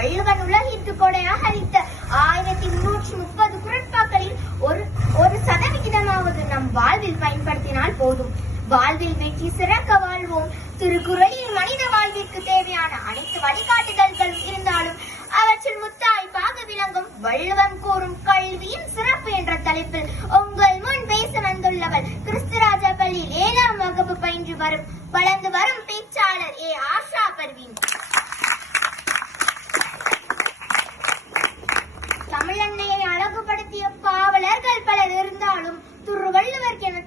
வள்ளுவன் உலகிற்கு கொடையாக அளித்த ஆயிரத்தி முன்னூற்றி முப்பது குரட்பாக்களில் ஒரு ஒரு சதவிகிதமாவது நம் வாழ்வில் பயன்படுத்தினால் போதும். வாழ்வில் வெற்றி சிறக்க வாழ்வோம். திருக்குறளில் மனித வாழ்விற்கு தேவையான அனைத்து வழிகாட்டுதல்கள் இருந்தாலும் அவற்றில் முத்தாய்ப்பாக விளங்கும் வள்ளுவம் கூறும் கல்வியின் சிறப்பு என்ற தலைப்பில் உங்கள் முன் பேச வந்துள்ளவர் கிறிஸ்துராஜா பள்ளியில் ஏழாம் வகுப்பு பயின்று வரும் திருவள்ளுவர் திருவள்ளுவருக்கு என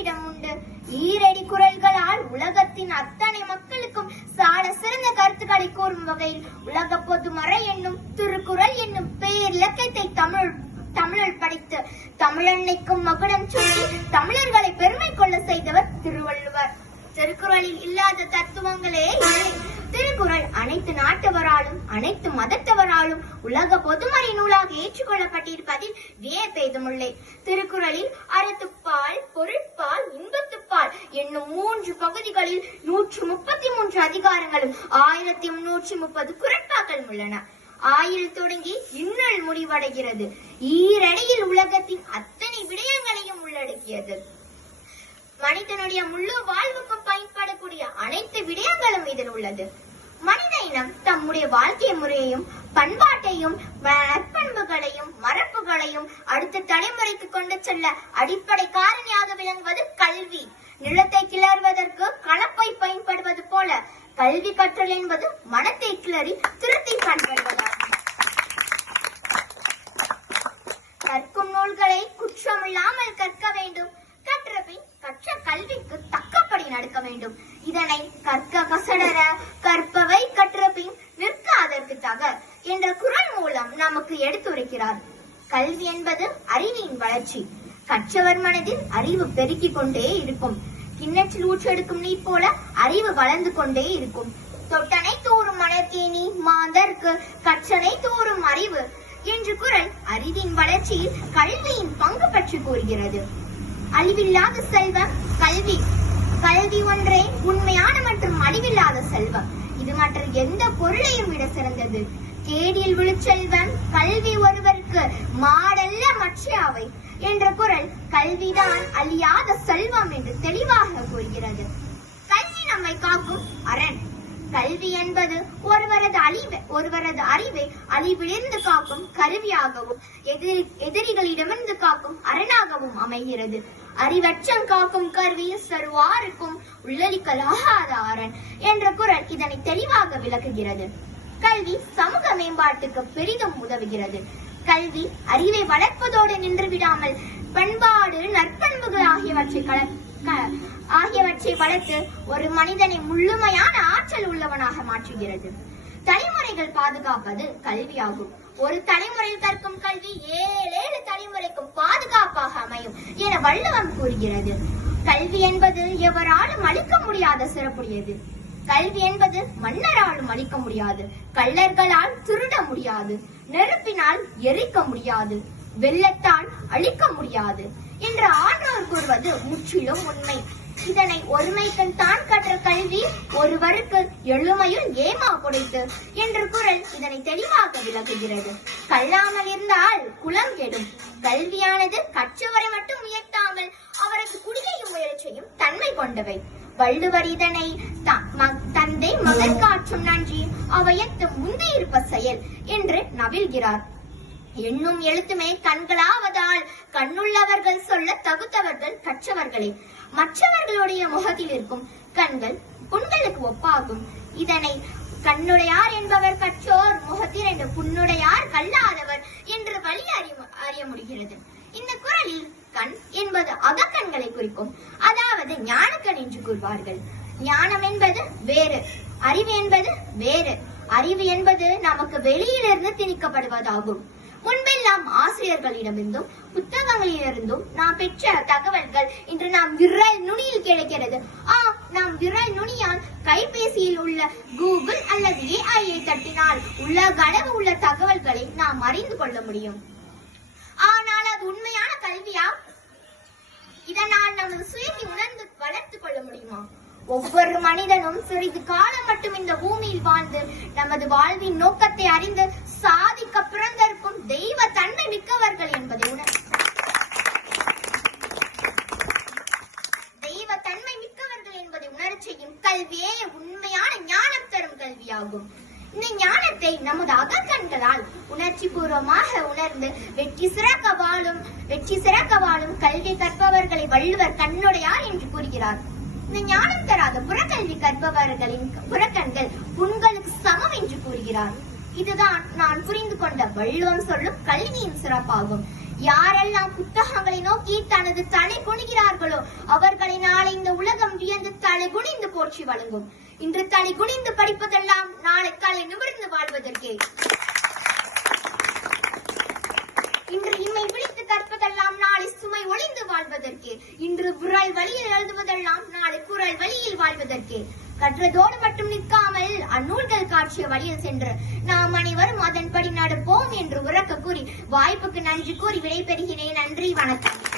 இடம் உண்டு. ஈரடி குரல்களால் உலகத்தின் அத்தனை மக்களுக்கும் சால சிறந்த கருத்துக்களை கூறும் வகையில் உலக பொதுமறை என்னும் திருக்குறள் என்னும் இலக்கியத்தை தமிழ் தமிழில் படித்து தமிழன்னைக்கும் மகுடம் சொல்லி தமிழர்களை பெருமை கொள்ள செய்தவர் திருவள்ளுவர். திருக்குறளில் இல்லாத தத்துவங்களே இல்லை. திருக்குறள் அனைத்து நாட்டவராலும் அனைத்து மதத்தவராலும் உலக பொதுமறை நூலாக ஏற்றுக்கொள்ளப்பட்டிருப்பதில் வியப்பேதுமில்லை. திருக்குறளில் அறத்துப்பால் பொருட்பால் இன்பத்துப்பால் என்னும் மூன்று பகுதிகளில் நூற்று முப்பத்தி மூன்று அதிகாரங்களும் ஆயிரத்தி முன்னூற்றி முப்பது குரட்பாக்கள் உள்ளன. ஆயில் தொடங்கி இன்னல் முடிவடைகிறது. ஈரடியில் உலகத்தின் அத்தனை விடயங்களையும் உள்ளடக்கியது. மனிதனுடைய முழு வாழ்வுக்கும் பயன்படக்கூடிய அனைத்து விடயங்களும் இதில் உள்ளது. மனித இனம் தம்முடைய வாழ்க்கை முறையையும் பண்பாட்டையும் நற்பண்புகளையும் மரபுகளையும் அடுத்த தலைமுறைக்கு கொண்டு செல்ல அடிப்படை காரணியாக விளங்குவது கல்வி. நிலத்தை கிளறுவதற்கு கலப்பை பயன்படுவது போல கல்வி கற்றல் என்பது மனத்தை கிளறி திருத்தி பயன்படுவதாகும். கற்கும் நூல்களை குற்றமில்லாமல் கற்க வேண்டும். வேண்டும். இதனை கற்க கசடர கற்பவை கற்ற பின் நிற்க அதற்கு தக என்ற குரல் மூலம் நமக்கு எடுத்துரைக்கிறார். கல்வி என்பது அறிவின் வளர்ச்சி. கற்றவர் மனதில் அறிவு பெருக்கிக் கொண்டே இருக்கும். கிண்ணற்றில் ஊற்றெடுக்கும் நீர் போல அறிவு வளர்ந்து கொண்டே இருக்கும். தொட்டனை தோறும் மலர்கேணி மாந்தர்க்கு கற்றனை தோறும் அறிவு என்று குரல் அறிவின் வளர்ச்சியில் கல்வியின் பங்கு பற்றி கூறுகிறது. அழிவில்லாத செல்வம் கல்வி. கல்வி ஒன்றே உண்மையான மற்றும் அழிவில்லாத செல்வம். இது மற்ற எந்த பொருளையும் விட சிறந்தது. கேடில் விழுச்செல்வம் கல்வி ஒருவருக்கு மாடல்ல மற்ற அவை என்ற குரல் கல்விதான் அழியாத செல்வம் என்று தெளிவாக கூறுகிறது. கல்வி நம்மை காக்கும் அரண். கல்வி என்பது ஒருவரது அழிவை ஒருவரது அறிவை அழிவிலிருந்து காக்கும் கருவியாகவும் எதிரி எதிரிகளிடமிருந்து காக்கும் அரணாகவும் அமைகிறது. அறிவச்சம் காக்கும் கருவி சருவாருக்கும் உள்ளளிக்கலாகாத அரண் என்ற குரல் இதனை தெளிவாக விளக்குகிறது. கல்வி சமூக மேம்பாட்டுக்கு பெரிதும் உதவுகிறது. கல்வி அறிவை வளர்ப்பதோடு நின்று விடாமல் பண்பாடு நற்பண்புகள் ஆகியவற்றை கல ஆகியவற்றை வளர்த்து ஒரு மனிதனை முழுமையான ஆற்றல் உள்ளவனாக மாற்றுகிறது. தலைமுறைகள் பாதுகாப்பது கல்வியாகும். ஒரு தலைமுறையில் கற்கும் கல்வி ஏழேழு தலைமுறைக்கும் பாதுகாப்பாக அமையும் என வள்ளுவம் கூறுகிறது. கல்வி என்பது எவராலும் அளிக்க முடியாத சிறப்புடையது. கல்வி என்பது மன்னராலும் அளிக்க முடியாது. கள்ளர்களால் திருட முடியாது. நெருப்பினால் எரிக்க முடியாது. வெள்ளத்தால் அழிக்க முடியாது. என்று ஆன்றோர் கூறுவது முற்றிலும் உண்மை. இதனை ஒருமைக்கண் தான் கற்ற கல்வி ஒருவருக்கு எழுமையும் ஏமா குடைத்து என்ற குரல் இதனை தெளிவாக விளக்குகிறது. கல்லாமல் இருந்தால் குலம் கெடும். கல்வியானது கற்றவரை மட்டும் உயர்த்தாமல் அவரது குடியையும் முயற்சியும் தன்மை கொண்டவை. வள்ளுவர் இதனை த- ம- தந்தை மகள் காற்றும் நன்றி அவையத்து முந்தியிருப்ப செயல் என்று நவில்கிறார் எண்ணும் எழுத்துமே கண்களாவதால் கண்ணுள்ளவர்கள் சொல்ல தகுத்தவர்கள் கற்றவர்களே. மற்றவர்களுடைய முகத்தில் இருக்கும் கண்கள் புண்களுக்கு ஒப்பாகும். இதனை கண்ணுடையார் என்பவர் கற்றோர் முகத்தில் என்று புண்ணுடையார் கல்லாதவர் என்று வழி அறிய அறிய முடிகிறது. இந்த குரலில் கண் என்பது அகக்கண்களை குறிக்கும். அதாவது ஞானக்கண் என்று கூறுவார்கள். ஞானம் என்பது வேறு அறிவு என்பது வேறு. அறிவு என்பது நமக்கு வெளியிலிருந்து திணிக்கப்படுவதாகும். முன்பெல்லாம் ஆசிரியர்களிடமிருந்தும் புத்தகங்களிலிருந்தும் நாம் பெற்ற தகவல்கள் இன்று நாம் விரல் நுனியில் கிடைக்கிறது. ஆ நாம் விரல் நுனியால் கைபேசியில் உள்ள கூகுள் அல்லது ஏஐயை தட்டினால் உலகளவு உள்ள தகவல்களை நாம் அறிந்து கொள்ள முடியும். ஆனால் அது உண்மையான கல்வியா? இதனால் நமது சுயத்தை உணர்ந்து வளர்த்துக் கொள்ள முடியுமா? ஒவ்வொரு மனிதனும் சிறிது காலம் மட்டும் இந்த பூமியில் வாழ்ந்து நமது வாழ்வின் நோக்கத்தை அறிந்து சாதி கல்வியே உண்மையான ஞானம் தரும் கல்வியாகும். இந்த ஞானத்தை நமது அகக்கண்களால் உணர்ச்சி பூர்வமாக உணர்ந்து வெற்றி சிறக்க வாழும் வெற்றி சிறக்க வாழும் கல்வி கற்பவர்களை வள்ளுவர் கண்ணுடையார் என்று கூறுகிறார். இந்த ஞானம் தராத புறக்கல்வி கற்பவர்களின் புறக்கண்கள் புண்களுக்கு சமம் என்று கூறுகிறார். இதுதான் நான் புரிந்து கொண்ட வள்ளுவம் சொல்லும் கல்வியின் சிறப்பாகும். யாரெல்லாம் புத்தகங்களை நோக்கி தனது தலை குனிகிறார்களோ அவர்களை நாளை இந்த உலகம் வியந்து தலை குனிந்து போற்றி வழங்கும். இன்று தலை குனிந்து படிப்பதெல்லாம் நாளை தலை நிமிர்ந்து வாழ்வதற்கே. வாழ்வதற்கே. இன்று விரல் வழியில் எழுதுவதெல்லாம் நாளை குரல் வழியில் வாழ்வதற்கே. கற்றதோடு மட்டும் நிற்காமல் அந்நூல்கள் காட்சிய வழியில் சென்று நாம் அனைவரும் அதன்படி நடப்போம் என்று உறக்க கூறி வாய்ப்புக்கு நன்றி கூறி விடைபெறுகிறேன். நன்றி வணக்கம்.